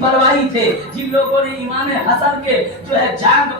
बलवाई थे, जिन लोगों ने इमाम हसन के जो है जांग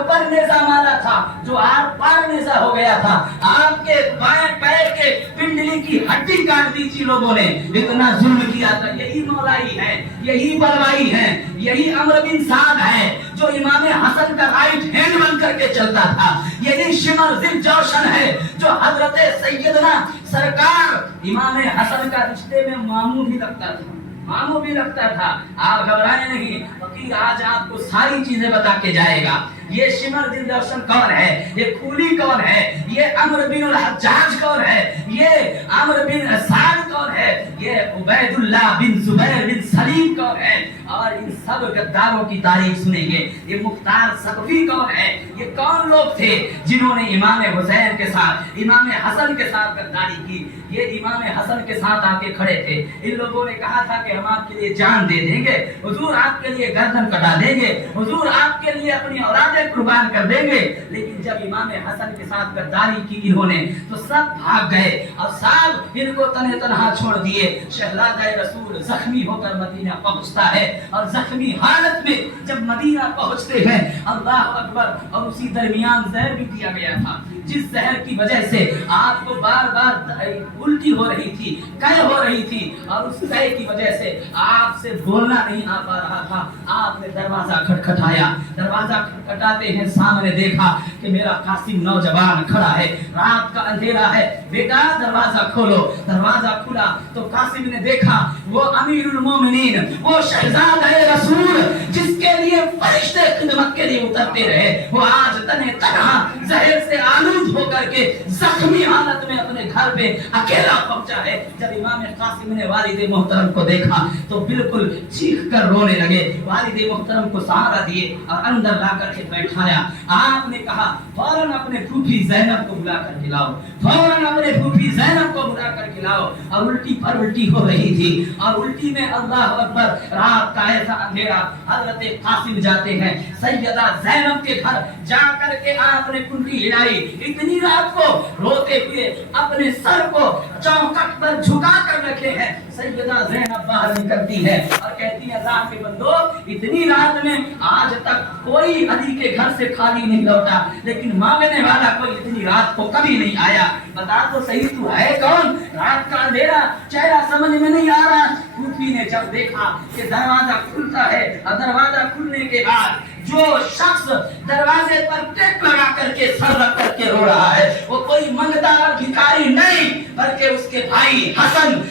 पर नेजा मारा था, जो आर पार नेजा हो गया था, आपके बाएं पैर के पिंडली की हड्डी काट दी थी लोगों ने, इतना जुल्म किया था। यही मौलाई है, यही बलवाई है, यही अमर बिन साद है जो इमाम हसन का राइट हैंड बन करके चलता था। यही शिमर जिल जौशन है जो हजरत सैयदना सरकार इमाम हसन का रिश्ते में मामू भी लगता था, मामू भी लगता था। आप घबराए नहीं, फकीर आज आपको सारी चीजें बता के जाएगा। ये शिमर दिल जौशन कौन है, ये खूली कौन है, ये अमर बिन हज्जाज कौन है, ये अमर बिन साद कौन है, ये उबैदुल्लाह बिन जुबैर बिन सलीम कौन है, और इन सब गद्दारों की तारीफ सुनेंगे। ये मुख्तार सकफी कौन है, ये कौन लोग थे जिन्होंने इमाम हुसैन के साथ, इमाम हसन के साथ गद्दारी की। ये इमाम हसन के साथ आके खड़े थे। इन लोगों ने कहा था कि हम आपके लिए जान दे देंगे, हुजूर आपके लिए गर्दन कटा देंगे, हुजूर आपके लिए अपनी औलादें कुर्बान कर देंगे। लेकिन जब इमाम हसन के साथ गद्दारी की इन्होंने तो सब भाग गए और सब इनको तने तनहा छोड़ दिए। शहजादा रसूल जख्मी होकर मदीना पहुंचता है और जख्मी हालत में जब मदीना पहुंचते हैं, अल्लाह अकबर, और उसी दरमियान जहर भी दिया गया था, जिस जहर की वजह से आपको बार बार उल्टी हो रही थी, कै हो रही थी, और उस कै की वजह से आपसे बोलना नहीं आ पा रहा था। आपने दरवाजा खटखटाया, दरवाजा खटखटाते हैं सामने देखा कि मेरा कासिम नौजवान खड़ा है, रात का अंधेरा है, बेटा दरवाजा खोलो। दरवाजा खुला तो कासिम ने देखा वो अमीरुल मोमिनीन, वो शहजादा रसूल जिसके लिए फरिश्ते खिदमत के लिए उतरते रहे, वो आज तने तनहा जहर से आलूद होकर के जख्मी हालत में अपने घर पे अकेला पहुंचा है। जब इमाम कासिम ने वालिद मोहतरम को देखा तो बिल्कुल चीख कर रोने लगे। वालिद मोहतरम को सहारा दिए और अंदर ला करके बैठाया। आपने कहा फौरन अपने फूफी ज़ैनब को बुला कर खिलाओ, फौरन अपने फूफी ज़ैनब को बुला कर खिलाओ। और उल्टी पर उल्टी हो रही थी, और उल्टी में अल्लाह अकबर, रात का ऐसा अंधेरा, हजरत कासिम जाते हैं सैयदा ज़ैनब के घर, जा करके आपने कुंडली हिलाई। इतनी रात को रोते हुए अपने सर को चौखट पर झुका कर रखे हैं। सैयदा ज़ैनब बाहर निकलती है और कहती है अल्लाह के बंदो, इतनी रात में आज तक कोई अली के घर से खाली नहीं लौटा, लेकिन मांगने वाला कोई इतनी रात को कभी नहीं आया। बता तो सही तू है कौन? रात का अंधेरा, चेहरा समझ में नहीं आ रहा। फूफी ने जब देखा कि दरवाजा खुलता है और दरवाजा खुलने के बाद जो शख्स दरवाजे पर टेप लगा करके सर रख करके रो रहा है, वो कोई मंगदार भिखारी नहीं, बल्कि उसके भाई हसन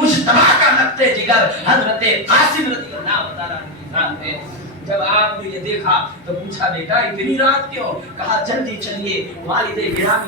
मुश्तबा का नक्ते जिगर हजरत कासिम रज़ियल्लाहु तआला अन्हु है। जब आपने ये देखा तो पूछा बेटा इतनी रात क्यों? कहा जल्दी चलिए वालिद गिरामी